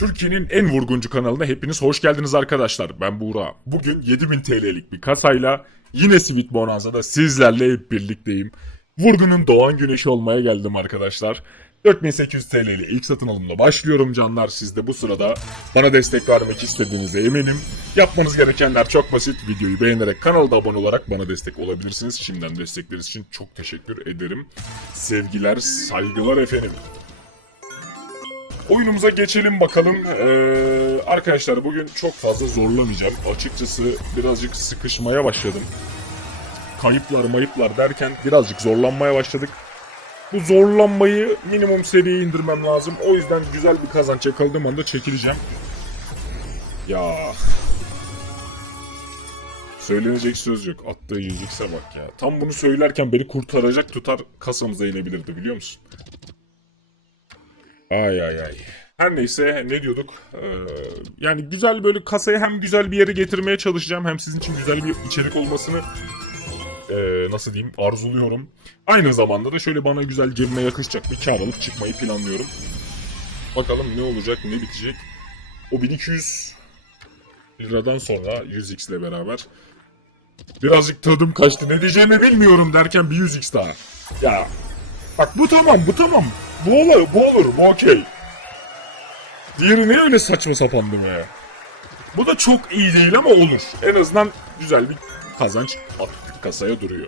Türkiye'nin en vurguncu kanalına hepiniz hoş geldiniz arkadaşlar. Ben Buğra. Bugün 7000 TL'lik bir kasayla yine Sweet Bonanza'da sizlerle hep birlikteyim. Vurgunun doğan güneşi olmaya geldim arkadaşlar. 4800 TL ile ilk satın alımla başlıyorum canlar. Siz de bu sırada bana destek vermek istediğinize eminim. Yapmanız gerekenler çok basit. Videoyu beğenerek kanalda abone olarak bana destek olabilirsiniz. Şimdiden destekleriniz için çok teşekkür ederim. Sevgiler, saygılar efendim. Oyunumuza geçelim bakalım. Ee, arkadaşlar bugün çok fazla zorlamayacağım. Açıkçası birazcık sıkışmaya başladım. Kayıplar mayıplar derken birazcık zorlanmaya başladık. Bu zorlanmayı minimum seviyeye indirmem lazım. O yüzden güzel bir kazanç yakaladığım anda çekileceğim. Ya. Söylenecek söz yok. Attığı yiyecekse bak ya. Tam bunu söylerken beni kurtaracak tutar kasamıza inebilirdi biliyor musun? Ay ay ay. Her neyse ne diyorduk? Ee, yani güzel böyle kasayı hem güzel bir yere getirmeye çalışacağım hem sizin için güzel bir içerik olmasını ee, nasıl diyeyim arzuluyorum. Aynı zamanda da şöyle bana güzel cebime yakışacak bir kar alıp çıkmayı planlıyorum. Bakalım ne olacak ne bitecek. O 1200 liradan sonra 100x ile beraber birazcık tadım kaçtı. Ne diyeceğimi bilmiyorum derken bir 100x daha. Ya bak bu tamam bu tamam. Bu olur bu olur bu okey. Diğeri ne öyle saçma sapandı be. Bu da çok iyi değil ama olur. En azından güzel bir kazanç attık kasaya duruyor.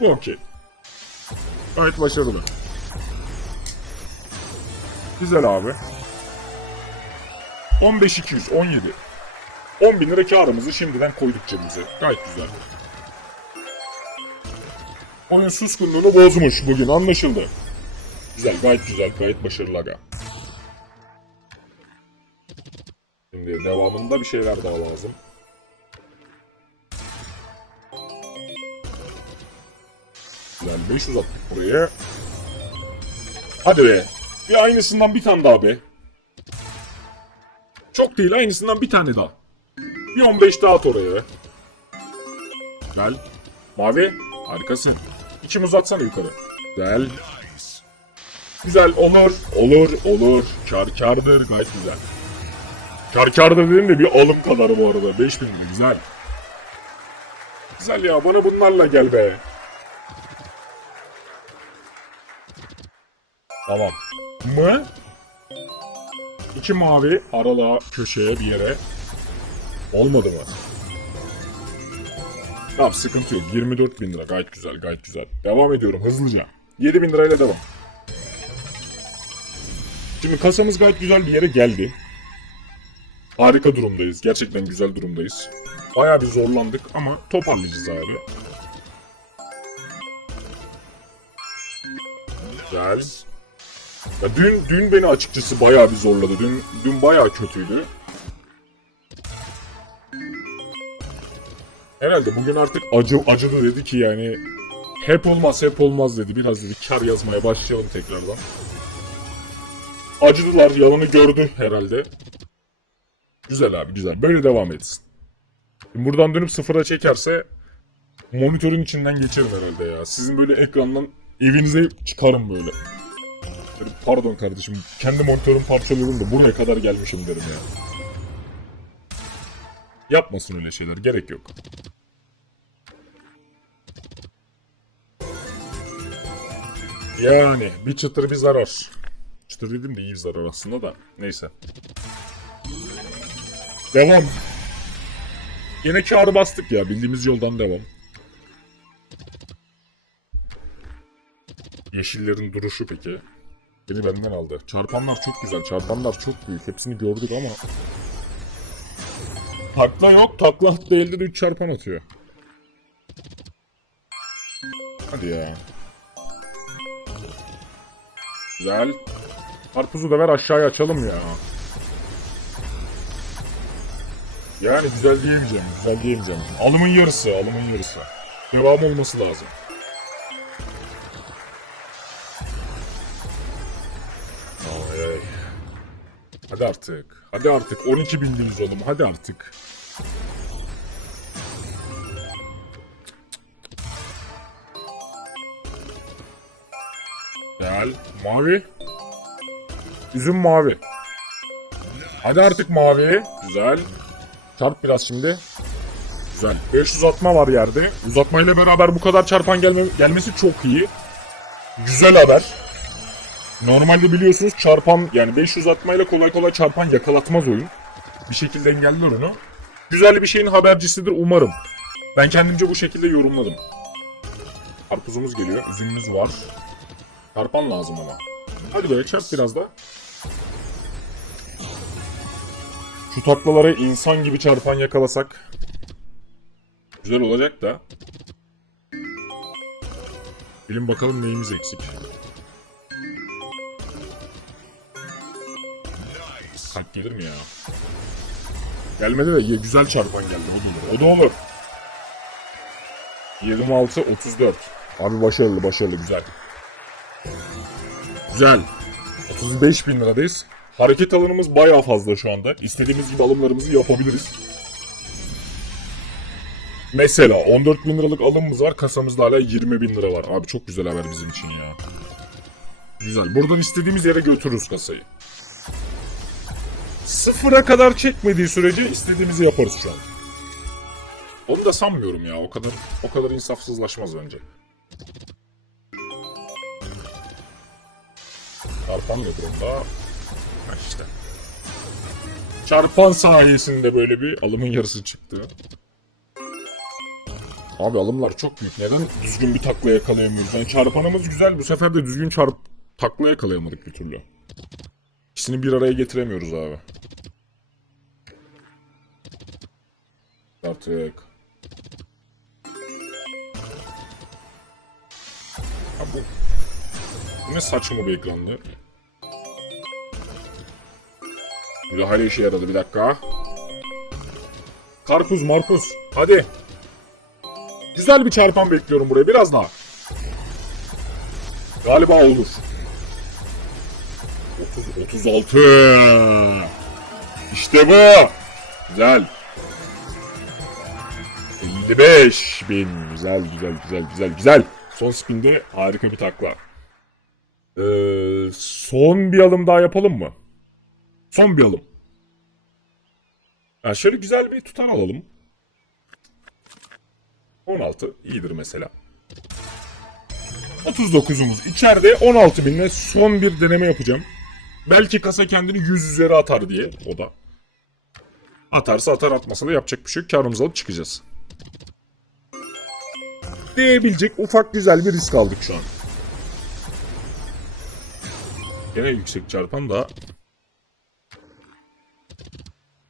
Bu okey. Gayet başarılı. Güzel abi. 15-200, 17. 10 bin lira karımızı şimdiden koyduk cebimize. Gayet güzel. Oyun suskunluğunu bozmuş bugün anlaşıldı. Güzel gayet güzel gayet başarılı aga. Şimdi devamında bir şeyler daha lazım. Güzel 500 attık buraya. Hadi be. Bir aynısından bir tane daha be. Çok değil aynısından bir tane daha. Bir 15 daha at oraya be. Gel. Mavi. Harikasın. İçim uzatsana yukarı. Güzel. Güzel olur. Olur olur. Kar kardır gayet güzel. Kar kardır dedim de bir alım kadar bu arada. 5000 lira güzel. Güzel ya bana bunlarla gel be. Tamam. Mı? İki mavi aralığa köşeye bir yere. Olmadı mı? Tamam sıkıntı yok. 24 bin lira gayet güzel gayet güzel. Devam ediyorum hızlıca. 7 bin lirayla devam. Şimdi kasamız gayet güzel bir yere geldi. Harika durumdayız. Gerçekten güzel durumdayız. Bayağı bir zorlandık ama toparlayacağız abi. Güzel. Ya dün dün beni açıkçası bayağı bir zorladı. Dün dün bayağı kötüydü. Herhalde bugün artık acı acıdı dedi ki yani hep olmaz hep olmaz dedi. Biraz dedi kar yazmaya başlayalım tekrardan. Acıdılar yalanı gördü herhalde. Güzel abi güzel. Böyle devam etsin. Buradan dönüp sıfıra çekerse monitörün içinden geçerim herhalde ya. Sizin böyle ekrandan evinize çıkarım böyle. Pardon kardeşim kendi monitörümü parçalıyorum da buraya kadar gelmişim derim ya. Yapmasın öyle şeyler gerek yok. Yani bir çıtır bir zarar. Dedim de iyi zarar aslında da. Neyse. Devam. Yine kârı bastık ya. Bildiğimiz yoldan devam. Yeşillerin duruşu peki. Beni benden aldı. Çarpanlar çok güzel. Çarpanlar çok büyük. Hepsini gördük ama. Takla yok. Takla elde de 3 çarpan atıyor. Hadi ya. Güzel. Karpuzu da ver aşağıya açalım ya. Yani güzel diyemeyeceğim, güzel diyemeyeceğim. Alımın yarısı, alımın yarısı. Devam olması lazım. Ay ay. Hadi artık. Hadi artık. 12 bindiniz oğlum. Hadi artık. Gel. Mavi. Üzüm mavi. Hadi artık mavi. Güzel. Çarp biraz şimdi. Güzel. 500 atma var yerde. Uzatmayla beraber bu kadar çarpan gelme, gelmesi çok iyi. Güzel haber. Normalde biliyorsunuz çarpan yani 500 atmayla kolay kolay çarpan yakalatmaz oyun. Bir şekilde engeller onu. Güzel bir şeyin habercisidir umarım. Ben kendimce bu şekilde yorumladım. Karpuzumuz geliyor. Üzümümüz var. Çarpan lazım ama. Hadi böyle çarp biraz da. Şu taklalara insan gibi çarpan yakalasak. Güzel olacak da. Bilin bakalım neyimiz eksik. Kalp gelir mi ya? Gelmedi de güzel çarpan geldi. O da olur. O da olur. 26 34. Abi başarılı başarılı güzel. Güzel. 35 bin liradayız. Hareket alanımız bayağı fazla şu anda. İstediğimiz gibi alımlarımızı yapabiliriz. Mesela 14 bin liralık alımımız var. Kasamızda hala 20 bin lira var. Abi çok güzel haber bizim için ya. Güzel. Buradan istediğimiz yere götürürüz kasayı. Sıfıra kadar çekmediği sürece istediğimizi yaparız şu an. Onu da sanmıyorum ya. O kadar o kadar insafsızlaşmaz bence. Çarpan ne durumda? Ha işte. Çarpan sayesinde böyle bir alımın yarısı çıktı. Abi alımlar çok büyük. Neden düzgün bir takla yakalayamıyoruz? Yani çarpanımız güzel. Bu sefer de düzgün çarp takla yakalayamadık bir türlü. İkisini bir araya getiremiyoruz abi. Artık. Ha bu. Bu ne saçma bir ekrandı. Müdahale işe yaradı bir dakika. Karpuz marpuz. Hadi. Güzel bir çarpan bekliyorum buraya biraz daha. Galiba olur. 30, 36. İşte bu. Güzel. 55 bin. Güzel güzel güzel güzel güzel. Son spinde harika bir takla. Ee, son bir alım daha yapalım mı? Son bir alım. Yani şöyle güzel bir tutar alalım. 16 iyidir mesela. 39'umuz içeride 16 binle son bir deneme yapacağım. Belki kasa kendini 100 üzeri atar diye o da. Atarsa atar atmasa da yapacak bir şey yok. Karımızı alıp çıkacağız. Diyebilecek ufak güzel bir risk aldık şu an. Gene yüksek çarpan da.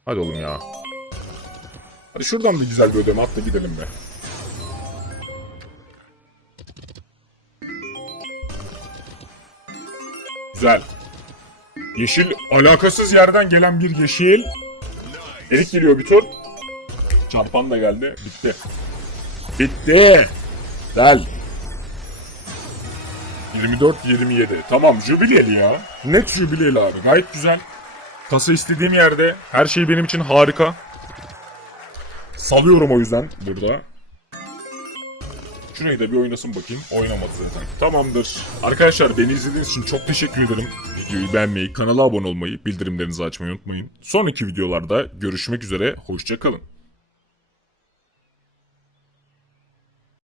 Hadi oğlum ya. Hadi şuradan da güzel bir ödeme at da gidelim be. Güzel. Yeşil alakasız yerden gelen bir yeşil. Erik geliyor bir tur. Çarpan da geldi. Bitti. Bitti. Güzel. 24-27. Tamam jübileli ya. Net jübileli abi. Gayet güzel. Kasa istediğim yerde. Her şey benim için harika. Salıyorum o yüzden burada. Şurayı da bir oynasın bakayım. Oynamadı zaten. Tamamdır. Arkadaşlar beni izlediğiniz için çok teşekkür ederim. Videoyu beğenmeyi, kanala abone olmayı, bildirimlerinizi açmayı unutmayın. Sonraki videolarda görüşmek üzere. Hoşçakalın.